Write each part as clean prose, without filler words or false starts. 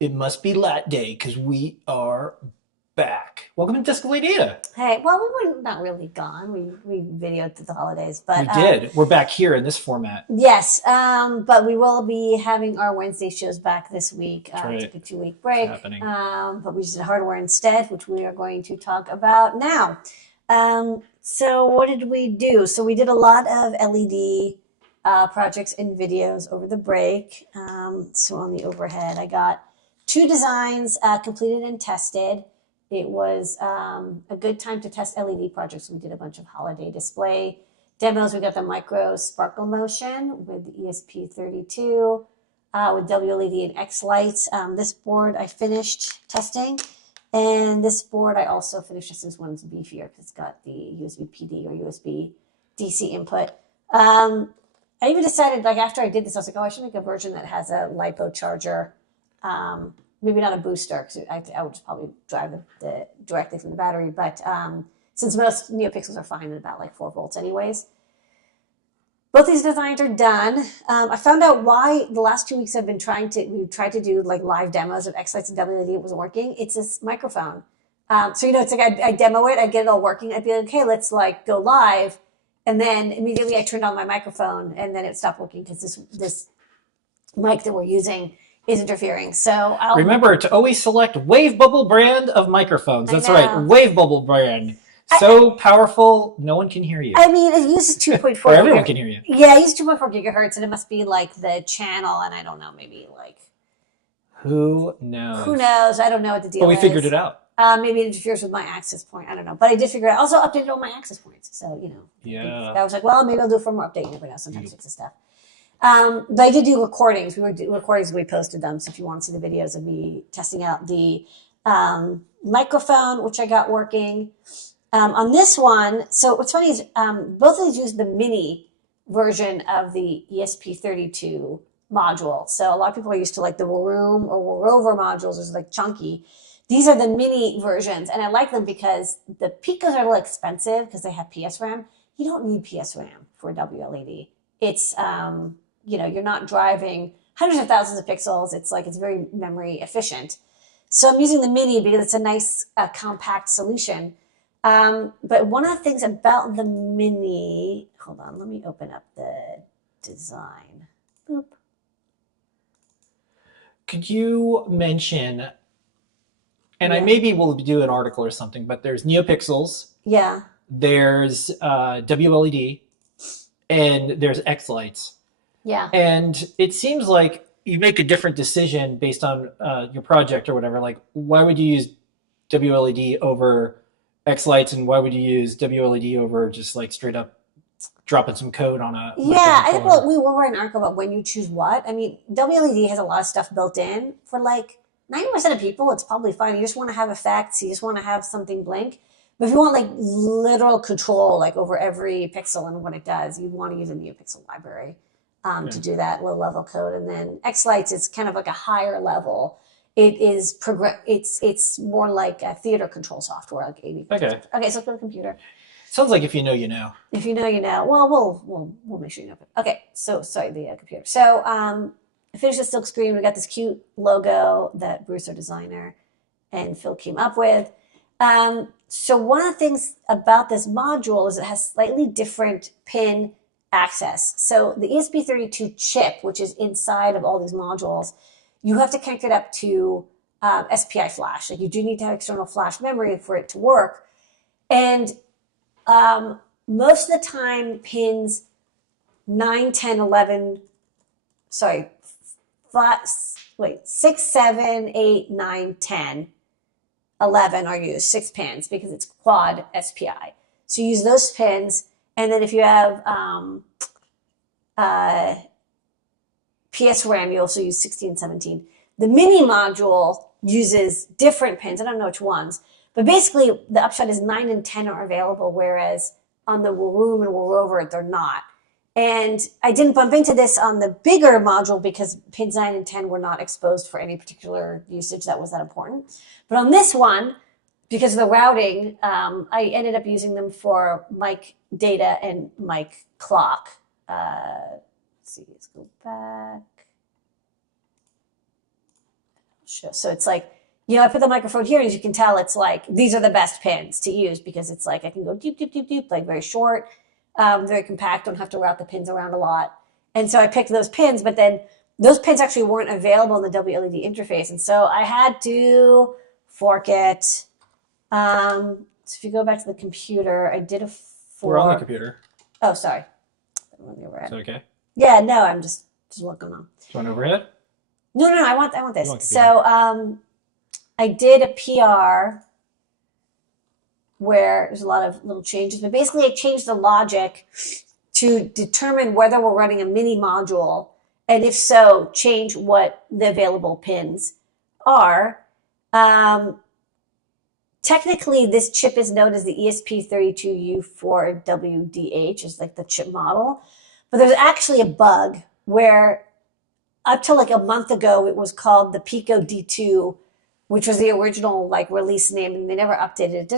It must be Lat Day because we are back. Welcome to Disc Ladyada. Hey, well, we were not really gone. We videoed through the holidays, We but did. We're back here in this format. yes, but we will be having our Wednesday shows back this week. That's right. Took a 2 week It's break, happening. but we just did hardware instead, which we are going to talk about now. So what did we do? So we did a lot of LED projects and videos over the break. So on the overhead, I got two designs completed and tested. It was a good time to test LED projects. We did a bunch of holiday display demos. We got the micro sparkle motion with the ESP32 with WLED and X lights. This board I finished testing. And this board I also finished just this one's beefier because it's got the USB PD or USB DC input. I even decided, like after I did this, I was like, oh, I should make a version that has a LiPo charger. Maybe not a booster because I would just probably drive the directly from the battery. But since most NeoPixels are fine at about like 4 volts anyways. Both these designs are done. I found out why the last 2 weeks we tried to do like live demos of X lights and WLED. It wasn't working. It's this microphone. So, it's like I demo it, I get it all working. I'd be like, okay, let's like go live. And then immediately I turned on my microphone and then it stopped working because this mic that we're using is interfering. So I'll Remember to always select Wave Bubble brand of microphones. That's right, know. Wave Bubble brand. So powerful, no one can hear you. I mean, it uses 2.4 or everyone can hear you. Yeah, it uses 2.4 gigahertz, and it must be like the channel, and I don't know, maybe like Who knows? who knows? I don't know what the deal But we is. figured it out. Maybe it interferes with my access point. I don't know, but I did figure it out. Also updated all my access points, so Yeah. I was like, well, maybe I'll do a firmware update. You never know. Sometimes fixes stuff. But I did do recordings. We were doing recordings. We posted them. So if you want to see the videos of me testing out the microphone, which I got working. On this one, so what's funny is both of these use the mini version of the ESP32 module. So a lot of people are used to like the Room or Rover modules, which is like chunky. These are the mini versions, and I like them because the Picos are a little expensive because they have PSRAM. You don't need PSRAM for WLED. It's you're not driving hundreds of thousands of pixels. It's very memory efficient. So I'm using the mini because it's a nice compact solution. But one of the things about the mini, hold on, let me open up the design. Boop. Could you mention, and I Yeah. maybe will do an article or something, but there's NeoPixels, Yeah. there's WLED, and there's X lights. Yeah. And it seems like you make a different decision based on your project or whatever. Like, why would you use WLED over X lights, and why would you use WLED over just like straight up dropping some code on a Yeah, I think microcontroller? we will write an article about when you choose what. I mean, WLED has a lot of stuff built in for like 90% of people. It's probably fine. You just want to have effects. You just want to have something blink. But if you want like literal control, like over every pixel and what it does, you want to use a NeoPixel library to do that low level code. And then X lights, it's kind of like a higher level. It is It's more like a theater control software, like AV. Okay. Okay, so let's go to the computer. Sounds like if you know, you know. If you know, you know. Well, we'll make sure you know. Okay, so sorry, the computer. So I finished the silk screen. We got this cute logo that Bruce, our designer, and Phil came up with. So one of the things about this module is it has slightly different pin access. So the ESP32 chip, which is inside of all these modules, you have to connect it up to SPI flash. Like you do need to have external flash memory for it to work. And most of the time pins 9, 10, 11, sorry, 6, 7, 8, 9, 10, 11 are used, 6 pins because it's quad SPI. So you use those pins. And then if you have PSRAM, you also use 16 and 17. The mini module uses different pins. I don't know which ones. But basically, the upshot is 9 and 10 are available, whereas on the Room and Rover, they're not. And I didn't bump into this on the bigger module because pins 9 and 10 were not exposed for any particular usage that was that important. But on this one, because of the routing, I ended up using them for mic data and mic clock. Let's see, let's go back. So it's like, you know, I put the microphone here, and as you can tell, it's like, these are the best pins to use because it's like, I can go deep, deep, deep, deep, like very short, very compact, don't have to route the pins around a lot. And so I picked those pins, but then those pins actually weren't available in the WLED interface. And so I had to fork it. So if you go back to the computer, I did a fork. We're on the computer. Oh, sorry. Is that okay? Yeah, no, I'm just looking on. Do you want overhead? No, I want this. Want So I did a PR where there's a lot of little changes, but basically I changed the logic to determine whether we're running a mini module, and if so, change what the available pins are. Technically, this chip is known as the ESP32U4WDH, is like the chip model, but there's actually a bug where up till like a month ago, it was called the Pico D2, which was the original like release name, and they never updated it. So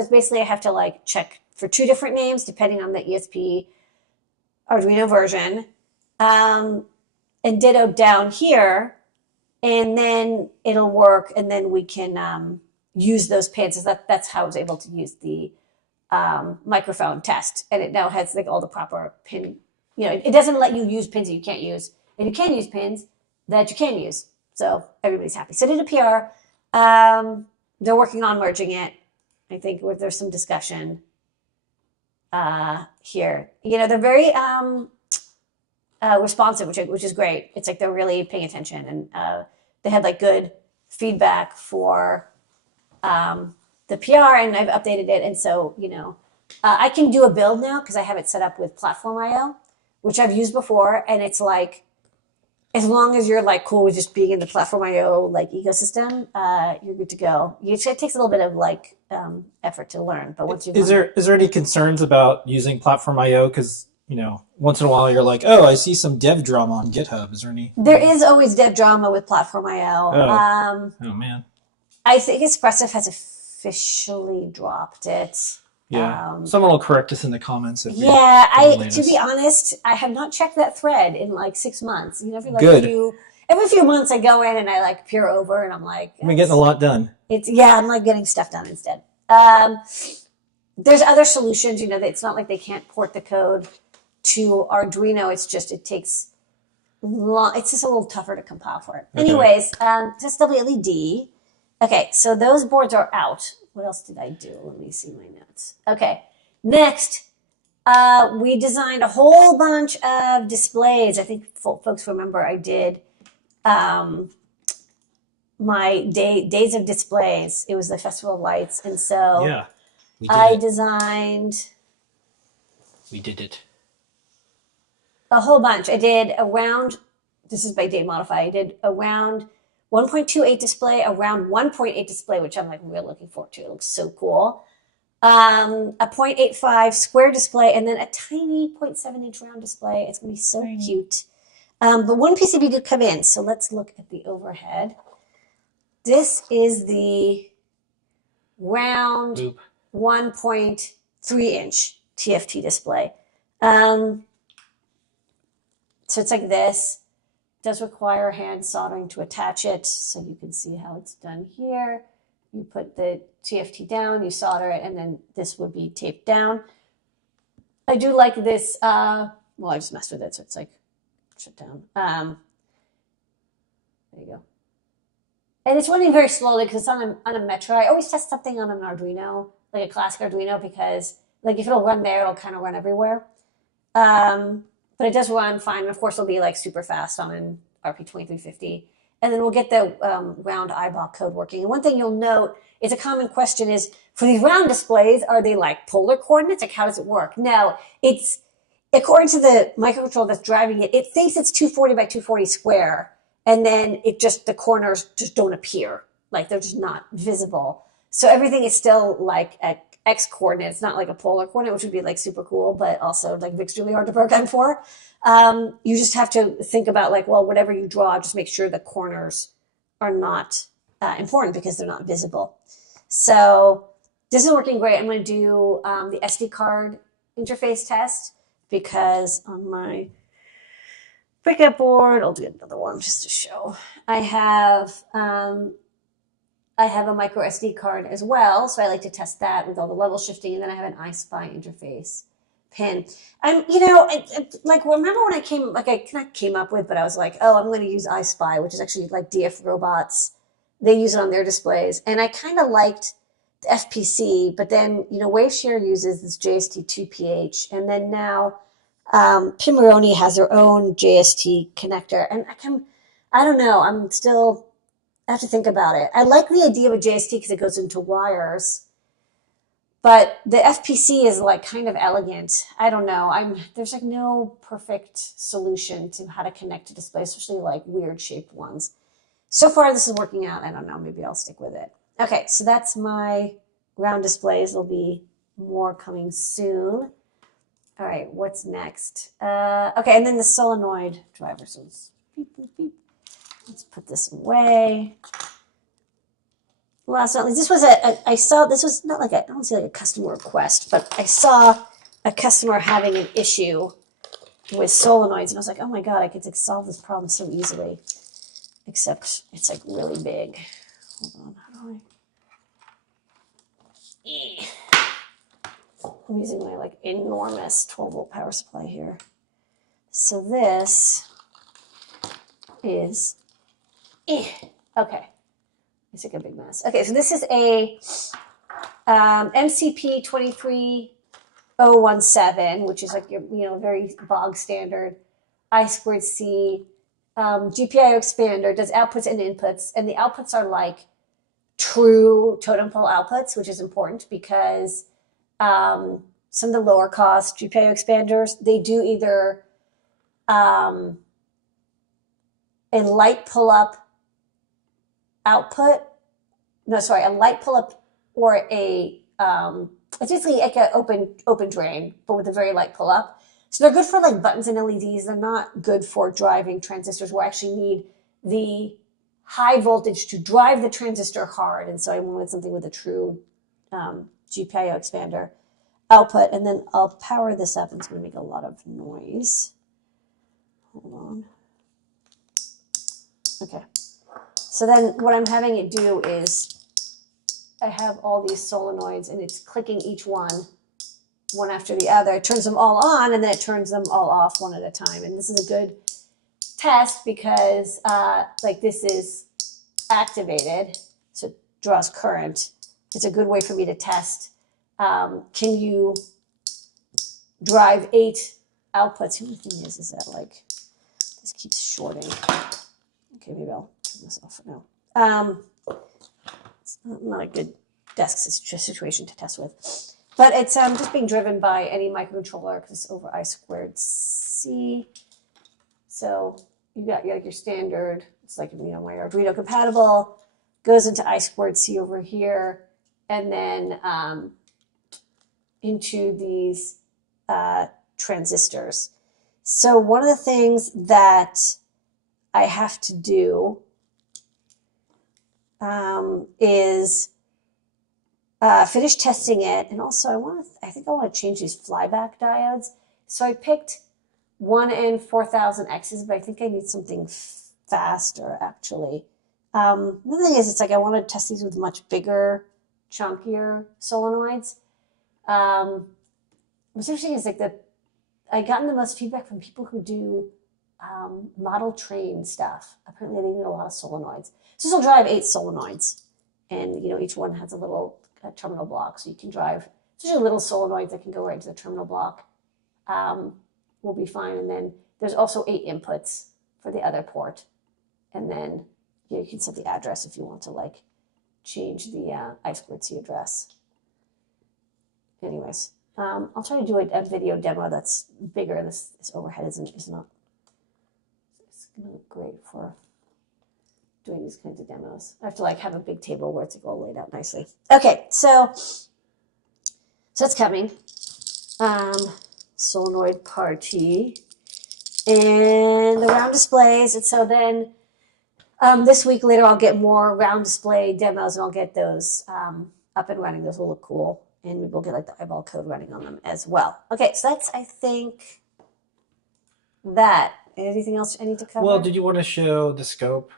it's basically I have to like check for two different names depending on the ESP Arduino version, and ditto down here, and then it'll work, and then we can use those pins. So that's how I was able to use the microphone test, and it now has like all the proper pin. You know, it doesn't let you use pins that you can't use, and you can use pins that you can use. So everybody's happy. So I did a PR. They're working on merging it. I think there's some discussion here. You know, they're very responsive, which is great. It's like they're really paying attention, and they had like good feedback for the PR, and I've updated it. And so, you know, I can do a build now because I have it set up with Platform IO, which I've used before, and it's like, as long as you're like cool with just being in the Platform IO like ecosystem, you're good to go. It takes a little bit of like effort to learn, but once you is there any concerns about using Platform IO? Because you know, once in a while you're like, oh, I see some dev drama on GitHub. Is there any? There is always dev drama with Platform IO. Oh man. I think Espressif has officially dropped it. Yeah, someone will correct us in the comments. To be honest, I have not checked that thread in like 6 months. You know, every few months I go in and I like peer over, and I'm like, I'm getting a lot done. I'm like getting stuff done instead. There's other solutions. You know, it's not like they can't port the code to Arduino. It's just it takes long. It's just a little tougher to compile for it. Okay. Anyways, just WLED. Okay, so those boards are out. What else did I do? Let me see my notes. Okay, next, we designed a whole bunch of displays. I think folks remember I did my days of displays. It was the Festival of Lights, and so yeah, I designed. We did it. A whole bunch. I did a round. This is by Date Modify. I did a round 1.28 display, a round 1.8 display, which I'm like really looking forward to. It looks so cool. A 0.85 square display, and then a tiny 0.7-inch round display. It's going to be so cute. But one PCB did come in, so let's look at the overhead. This is the round 1.3-inch TFT display. So it's like this. It does require hand soldering to attach it, so you can see how it's done here. You put the TFT down, you solder it, and then this would be taped down. I do like this. Well, I just messed with it, so it's like shut down. There you go. And it's running very slowly because it's on a Metro. I always test something on an Arduino, like a classic Arduino, because like if it'll run there, it'll kind of run everywhere. But it does run fine. And of course, it'll be like super fast on an RP2350. And then we'll get the round eyeball code working. And one thing you'll note, it's a common question is, for these round displays, are they like polar coordinates? Like, how does it work? No, it's, according to the microcontroller that's driving it, it thinks it's 240 by 240 square. And then the corners just don't appear. Like, they're just not visible. So everything is still like at X coordinate. It's not like a polar coordinate, which would be like super cool, but also like extremely hard to program for. You just have to think about like, well, whatever you draw, just make sure the corners are not important because they're not visible. So this is working great. I'm going to do the SD card interface test because on my breakout board. I'll do another one just to show. I have a micro SD card as well, so I like to test that with all the level shifting, and then I have an iSpy interface pin. And like remember when I came up with, but I was like, oh, I'm going to use iSpy, which is actually like DF Robots. They use it on their displays, and I kind of liked the FPC, but then Waveshare uses this JST2PH, and then now Pimoroni has their own JST connector, and I don't know, I have to think about it. I like the idea of a JST because it goes into wires, but the FPC is like kind of elegant. I don't know. There's like no perfect solution to how to connect to displays, especially like weird shaped ones. So far, this is working out. I don't know. Maybe I'll stick with it. Okay, so that's my round displays. There'll be more coming soon. All right, what's next? Okay, and then the solenoid driver. So it's beep, beep, beep. Let's put this away. Last but not least, this was this was not like I don't say like a customer request, but I saw a customer having an issue with solenoids, and I was like, oh my God, I could like solve this problem so easily. Except it's like really big. Hold on, how do I'm using my like enormous 12-volt power supply here. So this is okay. It's like a big mess. Okay, so this is a MCP 23017, which is like your very bog standard I2C GPIO expander. Does outputs and inputs, and the outputs are like true totem pole outputs, which is important because some of the lower cost GPIO expanders, they do either a light pull up output. No, sorry, a light pull up or a it's basically like an open drain, but with a very light pull up. So they're good for like buttons and LEDs. They're not good for driving transistors where I actually need the high voltage to drive the transistor hard. And so I wanted something with a true GPIO expander output. And then I'll power this up, and it's going to make a lot of noise. Hold on. Okay. So then what I'm having it do is I have all these solenoids, and it's clicking each one after the other. It turns them all on, and then it turns them all off one at a time. And this is a good test because like this is activated, so it draws current. It's a good way for me to test. Can you drive 8 outputs? The only thing is that like this keeps shorting. Okay, maybe I'll turn this off for now. It's not a good desk situation to test with. But it's just being driven by any microcontroller because it's over I2C. So you got your standard, it's like my Arduino compatible, goes into I2C over here, and then into these transistors. So one of the things that I have to do is finish testing it, and also I think I want to change these flyback diodes. So I picked 1N4000X's, but I think I need something faster actually. The thing is, it's like I want to test these with much bigger, chunkier solenoids. What's interesting is like I gotten the most feedback from people who do model train stuff. Apparently they need a lot of solenoids. So this will drive 8 solenoids, and each one has a little terminal block, so you can drive especially little solenoids that can go right to the terminal block. Will be fine. And then there's also 8 inputs for the other port, and then you can set the address if you want to like change the I2C address. Anyways, I'll try to do a video demo that's bigger. This overhead is not great for doing these kinds of demos. I have to like have a big table where it's like all laid out nicely. Okay, so it's coming. Solenoid party and the round displays. And so then this week later I'll get more round display demos, and I'll get those up and running. Those will look cool, and we will get like the eyeball code running on them as well. Okay, so that's I think that. Anything else I need to cover? Well, did you want to show the scope?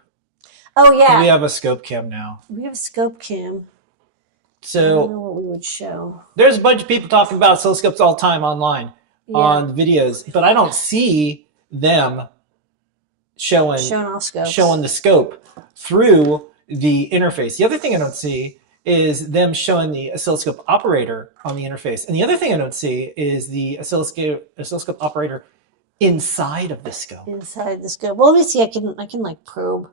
Oh, 'Cause yeah. we have a scope cam now. We have a scope cam. I don't know So what we would show. there's a bunch of people talking about oscilloscopes all the time online Yeah. on videos, but I don't see them showing off scopes. showing the scope through the interface. The other thing I don't see is them showing the oscilloscope operator on the interface. And the other thing I don't see is the oscilloscope operator inside of the scope. Inside the scope. Well, let me see. I can like probe,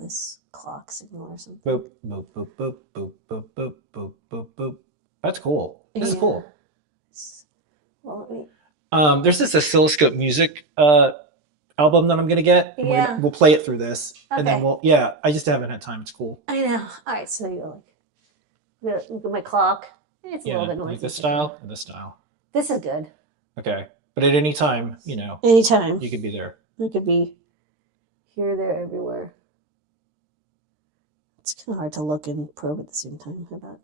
this clock signal or something. Boop, boop, boop, boop, boop, boop, boop, boop, boop, boop. That's cool. This is cool. Well, let me... There's this oscilloscope music album that I'm gonna get. And Yeah. we'll play it through this, and then Okay. I just haven't had time. It's cool. I know. All right, so you're like, look at my clock. It's a little bit noisy. Like this style and this style. This is good. Okay, but at any time, Anytime. you could be there. It could be here, there, everywhere. It's kind of hard to look and probe at the same time. How about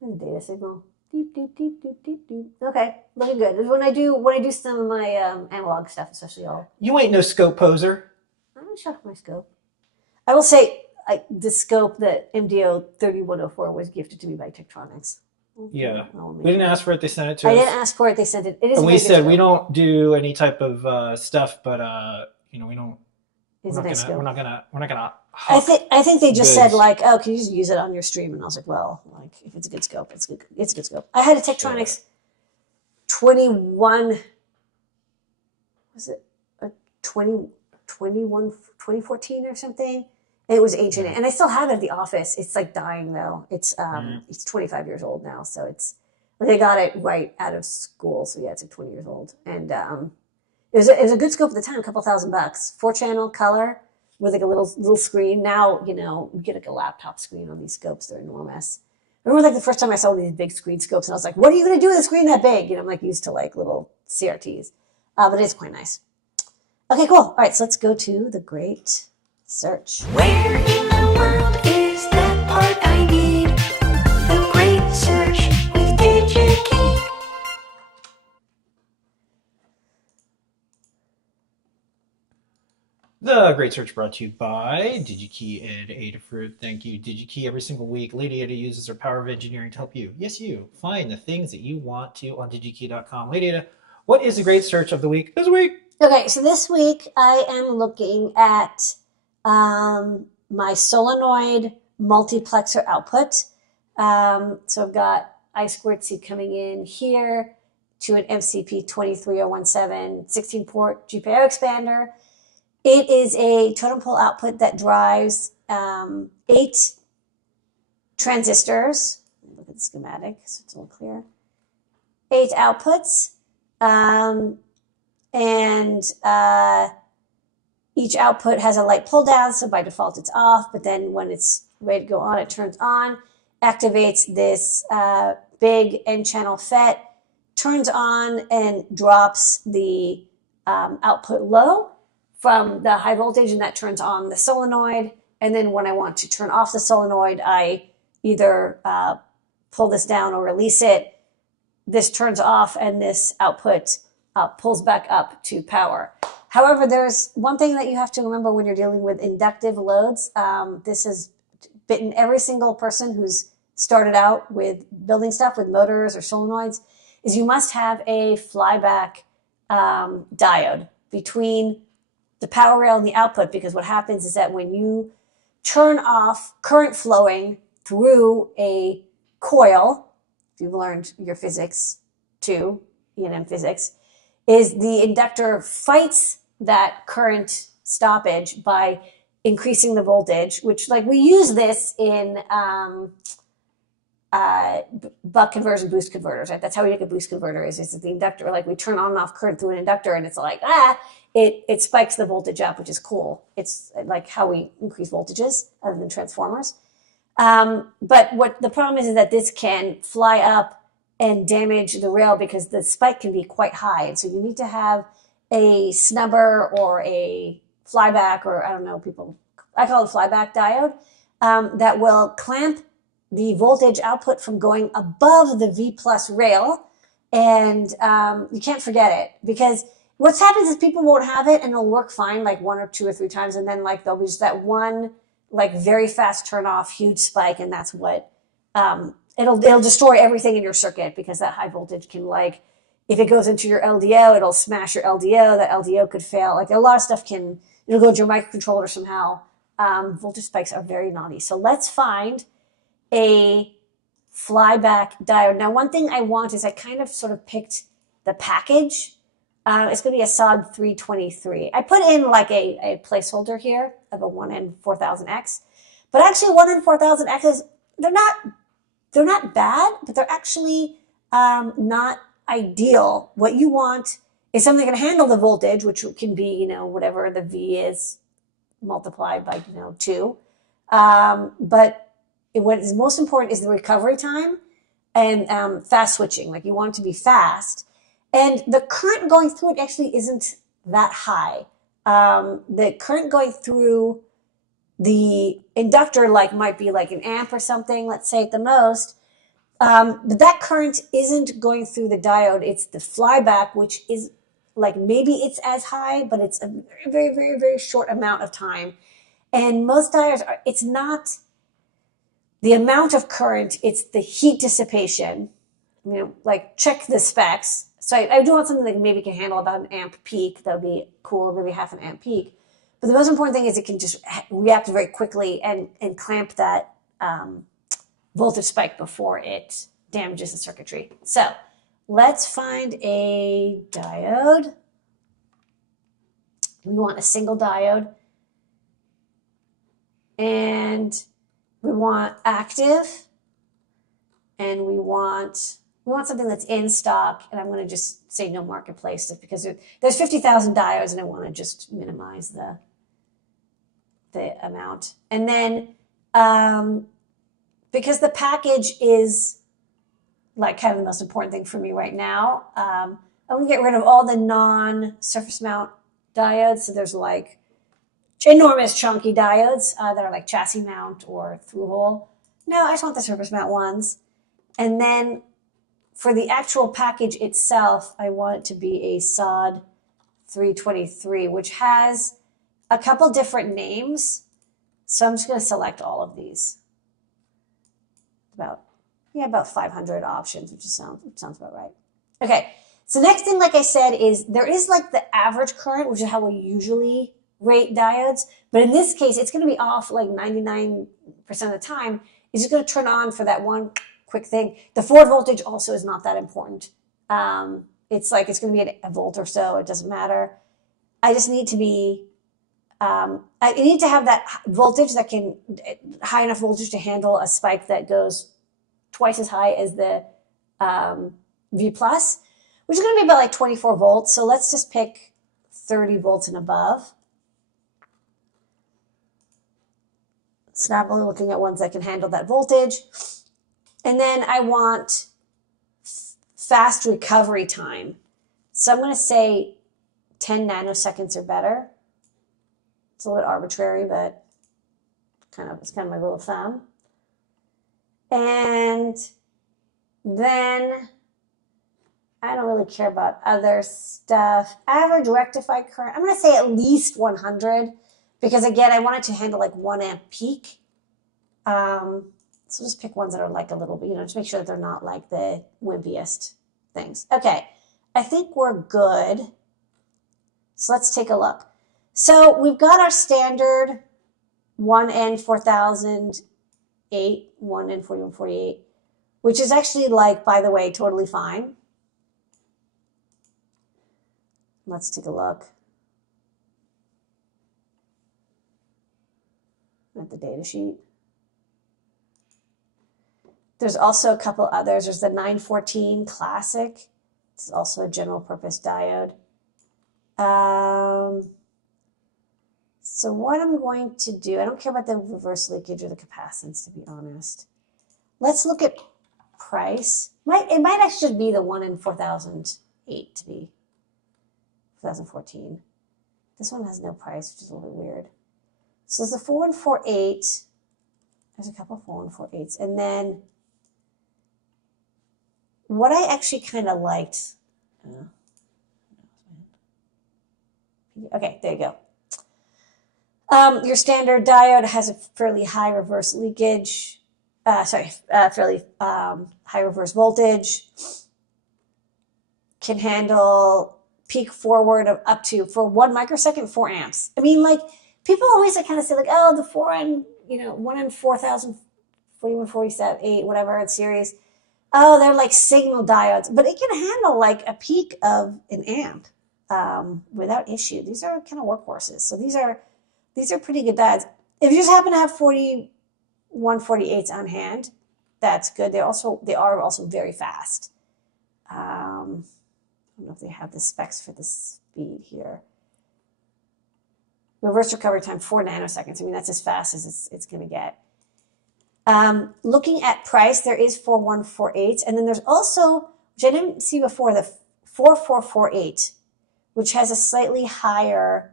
the data signal? Deep, deep, deep, deep, deep, deep. Okay, looking good. When I do some of my analog stuff, especially You ain't no scope poser. I'm gonna show off my scope. I will say the scope that MDO 3104 was gifted to me by Tektronix. Yeah, we didn't ask for it. They sent it to us. I didn't ask for it. They sent it. It is. And a we very good said we scope. don't do any type of stuff, but we don't. It's We're a nice not scope. gonna. We're not gonna. I think they just goods. said like, oh, can you just use it on your stream? And I was like, well, like if it's a good scope, it's good. It's a good scope. I had a Tektronix 21. Was it a 2014 or something? It was ancient, and I still have it at the office. It's like dying though. It's 25 years old now, so it's like I got it right out of school. So yeah, it's like 20 years old, and it was a good scope at the time, a couple $1,000, 4-channel color with like a little screen. Now you get like a laptop screen on these scopes. They're enormous. I remember like the first time I saw these big screen scopes, and I was like, "What are you going to do with a screen that big?" I'm like used to like little CRTs, but it's quite nice. Okay, cool. All right, so let's go to the great search. Where in the world is that part I need? The great search with DigiKey. The Great Search brought to you by DigiKey and Adafruit. Thank you, DigiKey. Every single week, Ladyada uses her power of engineering to help you, yes, you, find the things that you want to on digikey.com. Ladyada, what is the Great Search of the week this week? Okay, so this week I am looking at my solenoid multiplexer output. So I've got I2C coming in here to an MCP 23017 16-port GPIO expander. It is a totem pole output that drives 8 transistors. Look at the schematic so it's all clear. 8 outputs. Each output has a light pull down, so by default it's off, but then when it's ready to go on, it turns on, activates this big N-channel FET, turns on and drops the output low from the high voltage, and that turns on the solenoid. And then when I want to turn off the solenoid, I either pull this down or release it. This turns off, and this output pulls back up to power. However, there's one thing that you have to remember when you're dealing with inductive loads. This has bitten every single person who's started out with building stuff with motors or solenoids, is you must have a flyback diode between the power rail and the output, because what happens is that when you turn off current flowing through a coil, if you've learned your physics too, E&M physics, is the inductor fights that current stoppage by increasing the voltage, which like we use this in buck conversion, boost converters, right? That's how we make a boost converter is the inductor, like we turn on and off current through an inductor, and it's like, it spikes the voltage up, which is cool. It's like how we increase voltages other than transformers. But what the problem is that this can fly up and damage the rail because the spike can be quite high. And so you need to have a snubber or a flyback, or I don't know, I call it a flyback diode, that will clamp the voltage output from going above the V plus rail. And you can't forget it, because what's happens is people won't have it and it'll work fine like 1 or 2 or 3 times, and then like there'll be just that one like very fast turn off, huge spike, and that's what it'll destroy everything in your circuit, because that high voltage can, like, if it goes into your LDO, it'll smash your LDO. That LDO could fail. Like a lot of stuff it'll go into your microcontroller somehow. Voltage spikes are very naughty. So let's find a flyback diode. Now, one thing I want is I kind of sort of picked the package. It's going to be a SOD 323. I put in like a placeholder here of a 1N4000X, but actually 1N4000Xs, they're not bad, but they're actually not ideal. What you want is something that can handle the voltage, which can be, whatever the V is multiplied by, 2. But what is most important is the recovery time and fast switching. Like, you want it to be fast. And the current going through it actually isn't that high. The current going through the inductor might be like an amp or something, let's say at the most. But that current isn't going through the diode. It's the flyback, which is like, maybe it's as high, but it's a very, very, very short amount of time. And most diodes it's not the amount of current, it's the heat dissipation. Like, check the specs. So I do want something that maybe can handle about an amp peak. That would be cool, maybe half an amp peak. But the most important thing is it can just react very quickly and clamp that voltage spike before it damages the circuitry. So let's find a diode. We want a single diode. And we want active. And we want something that's in stock. And I'm going to just say no marketplace, just because there's 50,000 diodes and I want to just minimize the amount. And then because the package is like kind of the most important thing for me right now, I'm going to get rid of all the non-surface mount diodes. So there's like enormous chunky diodes that are like chassis mount or through hole. No, I just want the surface mount ones. And then for the actual package itself, I want it to be a SOD 323, which has a couple different names. So I'm just going to select all of these. About 500 options, which sounds about right. Okay, so next thing, like I said, is there is like the average current, which is how we usually rate diodes. But in this case, it's going to be off like 99% of the time. It's just going to turn on for that one quick thing. The forward voltage also is not that important. It's going to be a volt or so. It doesn't matter. I just need to be, I need to have that voltage that can, high enough voltage to handle a spike that goes twice as high as the V plus, which is going to be about like 24 volts. So let's just pick 30 volts and above. So now I'm only looking at ones that can handle that voltage. And then I want fast recovery time. So I'm going to say 10 nanoseconds or better. It's a little bit arbitrary, but it's kind of my rule of thumb. And then I don't really care about other stuff. Average rectified current, I'm going to say at least 100, because again, I want it to handle like 1 amp peak. So just pick ones that are like a little bit, just make sure that they're not like the wimpiest things. Okay, I think we're good. So let's take a look. So we've got our standard 1N4008, 1N4148, which is actually, like, by the way, totally fine. Let's take a look at the data sheet. There's also a couple others. There's the 914 Classic. This is also a general purpose diode. So what I'm going to do, I don't care about the reverse leakage or the capacitance, to be honest. Let's look at price. It might actually just be the 1N4008 to be 2014. This one has no price, which is a little bit weird. So there's the 4148. There's a couple of 4148s. And then what I actually kind of liked, Okay, there you go. Your standard diode has a fairly high reverse leakage. Fairly high reverse voltage. Can handle peak forward of up to, for 1 microsecond, 4 amps. I mean, like, people always kind of say, like, oh, the 1 in 4,000, 41, 47, 8, whatever, series. Oh, they're like signal diodes, but it can handle like a peak of an amp without issue. These are kind of workhorses. So these are pretty good diodes. If you just happen to have 4148s on hand, that's good. They are also very fast. I don't know if they have the specs for the speed here. Reverse recovery time 4 nanoseconds. I mean, that's as fast as it's going to get. Looking at price, there is 4148s, and then there's also, which I didn't see before, the 4448, which has a slightly higher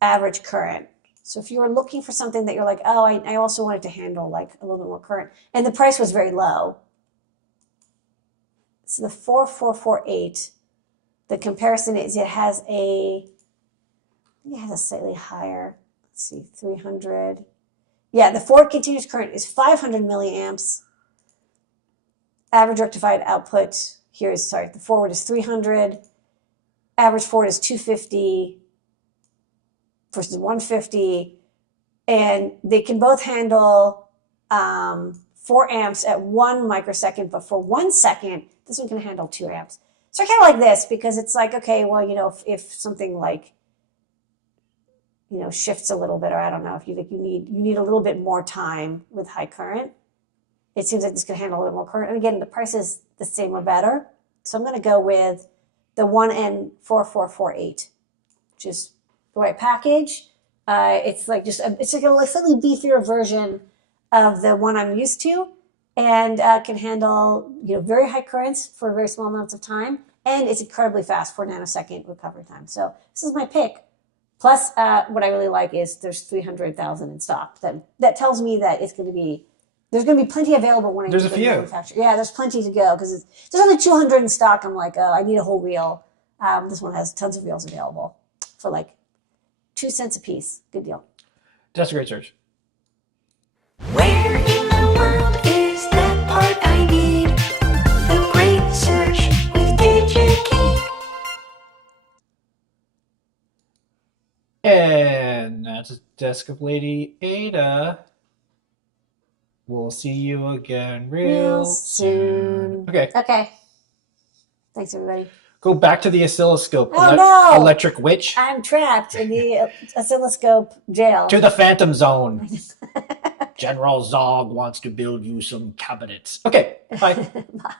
average current. So if you were looking for something that you're like, oh, I also wanted to handle like a little bit more current, and the price was very low. So the 4448, the comparison is it has a slightly higher, let's see, 300. Yeah, the forward continuous current is 500 milliamps. Average rectified output here is, the forward is 300. Average forward is 250 versus 150. And they can both handle 4 amps at 1 microsecond, but for 1 second, this one can handle 2 amps. So I kind of like this because it's like, okay, well, if something like, shifts a little bit, or I don't know, if you need a little bit more time with high current, it seems like this can handle a little more current. And again, the price is the same or better. So I'm going to go with the 1N4448, which is the right package. It's like it's like a slightly beefier version of the one I'm used to, and can handle very high currents for very small amounts of time, and it's incredibly fast, 4 nanosecond recovery time. So this is my pick. Plus, what I really like is there's 300,000 in stock. That tells me that there's going to be plenty available when there's a few. Manufacture. Yeah, there's plenty to go because there's only 200 in stock. I'm like, oh, I need a whole reel. This one has tons of reels available for like 2 cents a piece. Good deal. That's a great search. Where in the world is that part I need? The Great Search with DigiKey. And that's the desk of Ladyada. We'll see you again real soon. Okay. Okay. Thanks, everybody. Go back to the oscilloscope. Oh, no. Electric witch. I'm trapped in the oscilloscope jail. To the Phantom Zone. General Zog wants to build you some cabinets. Okay, bye. Bye.